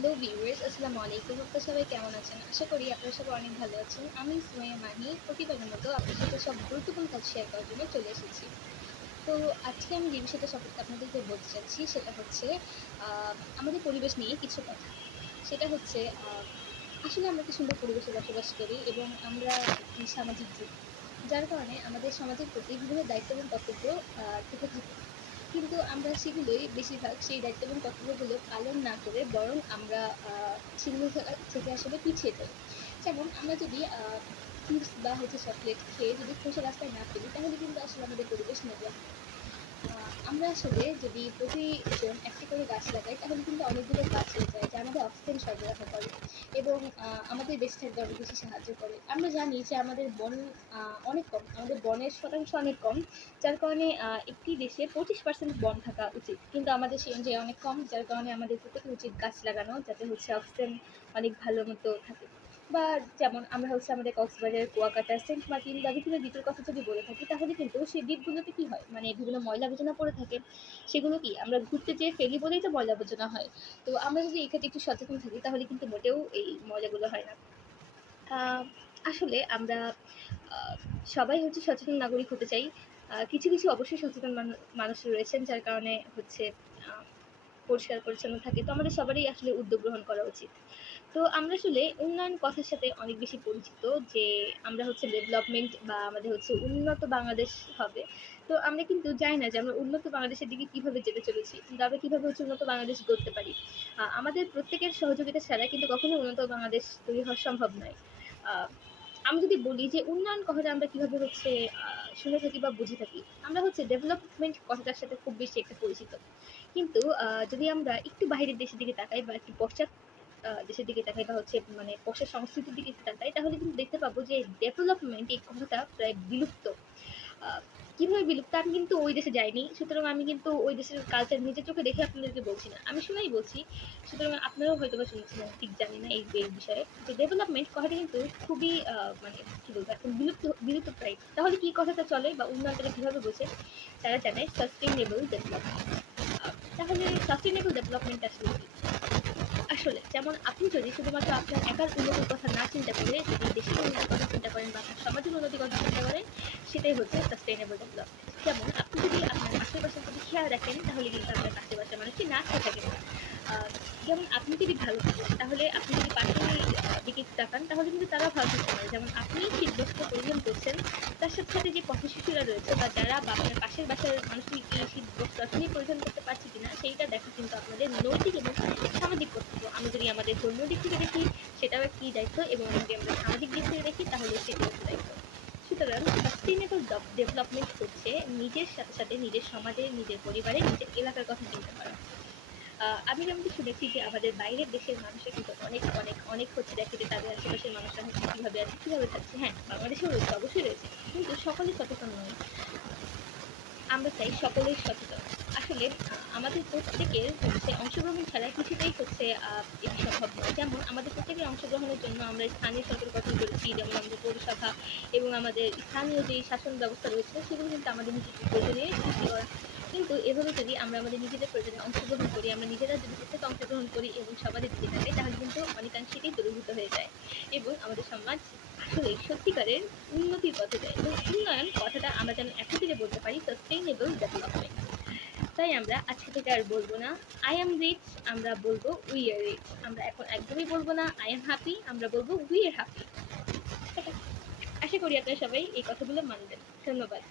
Hello viewers, আসসালামু আলাইকুম। আপনারা সবাই কেমন আছেন? আশা করি আপনারা সবাই অনেক ভালো আছেন। আমি সুমাইয়া মাহি প্রতিবারের মতো আপনার সাথে সব গুরুত্বপূর্ণ কাজ শেয়ার করার জন্য চলে এসেছি। তো আজকে আমি যে বিষয়টা সম্পর্কে আপনাদেরকে বলতে চাচ্ছি সেটা হচ্ছে আমাদের পরিবেশ নিয়ে কিছু কথা। সেটা হচ্ছে আসলে আমরা একটা সুন্দর পরিবেশে বসবাস করি এবং আমরা একটি সামাজিক জীব। যার কারণে আমাদের সমাজের প্রতি বিভিন্ন দায়িত্ব এবং কর্তব্য থেকে থাকে। কিন্তু আমরা সেগুলোই বেশিরভাগ সেই দায়িত্ব এবং কর্তব্যগুলো পালন না করে বরং আমরা সেগুলো থেকে আসলে পিছিয়ে যাই। যেমন আমরা যদি চিপস বা চকোলেট খেয়ে যদি খোসা রাস্তায় না ফেলি তাহলে কিন্তু আসলে আমাদের পরিবেশ নোংরা হবে না। আমরা আসলে যদি প্রতিজন একটি করে গাছ লাগাই তাহলে কিন্তু অনেকগুলো গাছ হয়ে যায় যা আমাদের অক্সিজেন সরবরাহ করে এবং আমাদের বেঁচে থাকতে অনেক বেশি সাহায্য করে। আমরা জানি যে আমাদের বন অনেক কম, আমাদের বনের শতাংশ অনেক কম, যার কারণে একটি দেশে 25% বন থাকা উচিত, কিন্তু আমাদের সেই অনুযায়ী অনেক কম, যার কারণে আমাদের প্রত্যেকের উচিত গাছ লাগানো যাতে অক্সিজেন অনেক ভালো মতো থাকে। বা যেমন আমরা আমাদের কক্সবাজার, কুয়াকাটা, সেন্ট মার্টিন বা বিভিন্ন দ্বীপের কথা যদি বলে থাকি তাহলে কিন্তু সেই দ্বীপগুলোতে কি হয়, মানে বিভিন্ন ময়লা আবর্জনা পড়ে থাকে। সেগুলো কি আমরা ঘুরতে যেয়ে ফেলি বলেই তো ময়লা আবর্জনা হয়। তো আমরা যদি এই ক্ষেত্রে একটু সচেতন থাকি তাহলে কিন্তু মোটেও এই ময়লাগুলো হয় না। আসলে আমরা আহ, সবাই সচেতন নাগরিক হতে চাই। কিছু কিছু অবশ্যই সচেতন মানুষ রয়েছেন যার কারণে আহ, পরিষ্কার পরিচ্ছন্ন থাকে। তো আমাদের সবারই আসলে উদ্যোগ গ্রহণ করা উচিত। তো আমরা আসলে উন্নয়ন কথার সাথে অনেক বেশি পরিচিত যে আমরা ডেভেলপমেন্ট বা আমাদের উন্নত বাংলাদেশ হবে। তো আমরা কিন্তু জানি না যে আমরা উন্নত বাংলাদেশের দিকে কিভাবে যেতে চলেছি, কিন্তু আমরা কিভাবে উন্নত বাংলাদেশ গড়তে পারি। আমাদের প্রত্যেকের সহযোগিতা ছাড়া কিন্তু কখনো উন্নত বাংলাদেশ তৈরি হওয়া সম্ভব নয়। আহ, আমি যদি বলি যে উন্নয়ন কথাটা আমরা কিভাবে শুনে থাকি বা বুঝে থাকি, আমরা ডেভেলপমেন্ট কথাটার সাথে খুব বেশি একটা পরিচিত। কিন্তু যদি আমরা একটু বাইরের দেশের দিকে তাকাই বা একটু পশ্চাৎ দেশের দিকে তাকাই বা মানে পশ্চাৎ সংস্কৃতির দিকে একটু তাকাই তাহলে কিন্তু দেখতে পাবো যে ডেভেলপমেন্ট এই কথাটা প্রায় বিলুপ্ত। আহ, কিভাবে বিলুপ্ত, আমি কিন্তু ওই দেশে যাইনি, সুতরাং আমি কিন্তু ওই দেশের কালচার নিজের চোখে দেখে আপনাদেরকে বলছি না, আমি শুনেই বলছি। সুতরাং আপনারাও হয়তো বা শুনেছেন, আমি ঠিক জানি না এই বিষয়ে যে ডেভেলপমেন্ট কথাটা কিন্তু খুবই মানে কি বলবো, এখন বিলুপ্ত বিলুপ্ত প্রায়। তাহলে কি কথাটা চলে বা উন্নয়নটা কিভাবে বোঝে, তারা জানে সাস্টেইনেবল ডেভেলপমেন্ট। তাহলে সাস্টেইনেবল ডেভেলপমেন্ট আসলে কি? আসলে যেমন আপনি যদি শুধুমাত্র আপনার একার উন্নতির কথা না চিন্তা করে যদি দেশের উন্নতির কথা চিন্তা করেন বা আপনার সমাজের উন্নতির কথা চিন্তা করেন, সেটাই সাস্টেইনেবল ডেভেলপমেন্ট। যেমন আপনি যদি আপনার আশেপাশের প্রতি খেয়াল রাখেন তাহলে কিন্তু আপনার আশেপাশের মানুষটি না খেয়ে থাকে না। যেমন আপনি যদি ভালো থাকেন তাহলে আপনি যদি পাশের দিকে তাকান তাহলে কিন্তু তারা ভালো থাকতে পারে। যেমন আপনি শীত বস্ত্র পরিধান করছেন, তার সাথে সাথে যে পথ শিশুরা রয়েছে বা যারা বা আপনার পাশের বাসার মানুষটি এই শীত বস্ত্র আসলেই পরিধান করতে পারছে কিনা সেইটা দেখা কিন্তু আপনাদের নৈতিক এবং সামাজিক কর্তব্য। আমি যদি আমাদের ধর্মীয় দিক থেকে দেখি সেটাও একটি দায়িত্ব, এবং যদি আমরা সামাজিক দিক থেকে দেখি তাহলে সেটাও একটা দায়িত্ব। সুতরাং সাস্টেইনেবল ডেভেলপমেন্ট হচ্ছে নিজের সাথে সাথে নিজের সমাজে, নিজের পরিবারে, নিজের এলাকার কথা চিন্তা করা। আমি যেমনটি শুনেছি যে আমাদের বাইরের দেশের মানুষরা কিন্তু অনেক অনেক অনেক দেখে যে তাদের আশেপাশের মানুষরা কিভাবে আছে, কিভাবে থাকছে। হ্যাঁ, বাংলাদেশেও রয়েছে, অবশ্যই রয়েছে, কিন্তু সকলে সচেতন নয়। আমরা চাই সকলেই সচেতন। আসলে আমাদের প্রত্যেকের অংশগ্রহণ ছাড়া কিছুতেই এটি সম্ভব নয়। যেমন আমাদের প্রত্যেকের অংশগ্রহণের জন্য আমরা স্থানীয় সরকার গঠন করেছি, যেমন আমাদের পৌরসভা এবং আমাদের স্থানীয় যে শাসন ব্যবস্থা রয়েছে সেগুলো কিন্তু আমাদের নিজেদের প্রয়োজনে সৃষ্টি করা। কিন্তু এভাবে যদি আমরা আমাদের নিজেদের প্রয়োজনে অংশগ্রহণ করি, আমরা নিজেরা যদি প্রত্যেকে অংশগ্রহণ করি এবং সবারই দিকে তাকাই তাহলে কিন্তু অনেকাংশেই দূরীভূত হয়ে যায় এবং আমাদের সমাজ আসলে সত্যিকারের উন্নতির পথে যায়। এবং উন্নয়ন কথাটা আমরা যেন এখন থেকে বলতে পারি সাস্টেইনেবল ডেভেলপমেন্ট। তাই আমরা আজকে থেকে আর বলবো না আই এম রিচ, আমরা বলবো উই আর রিচ। আমরা এখন একদমই বলবো না আই এম হ্যাপি, আমরা বলবো উই আর হ্যাপি। আশা করি আপনারা সবাই এই কথাগুলো মানবেন। ধন্যবাদ।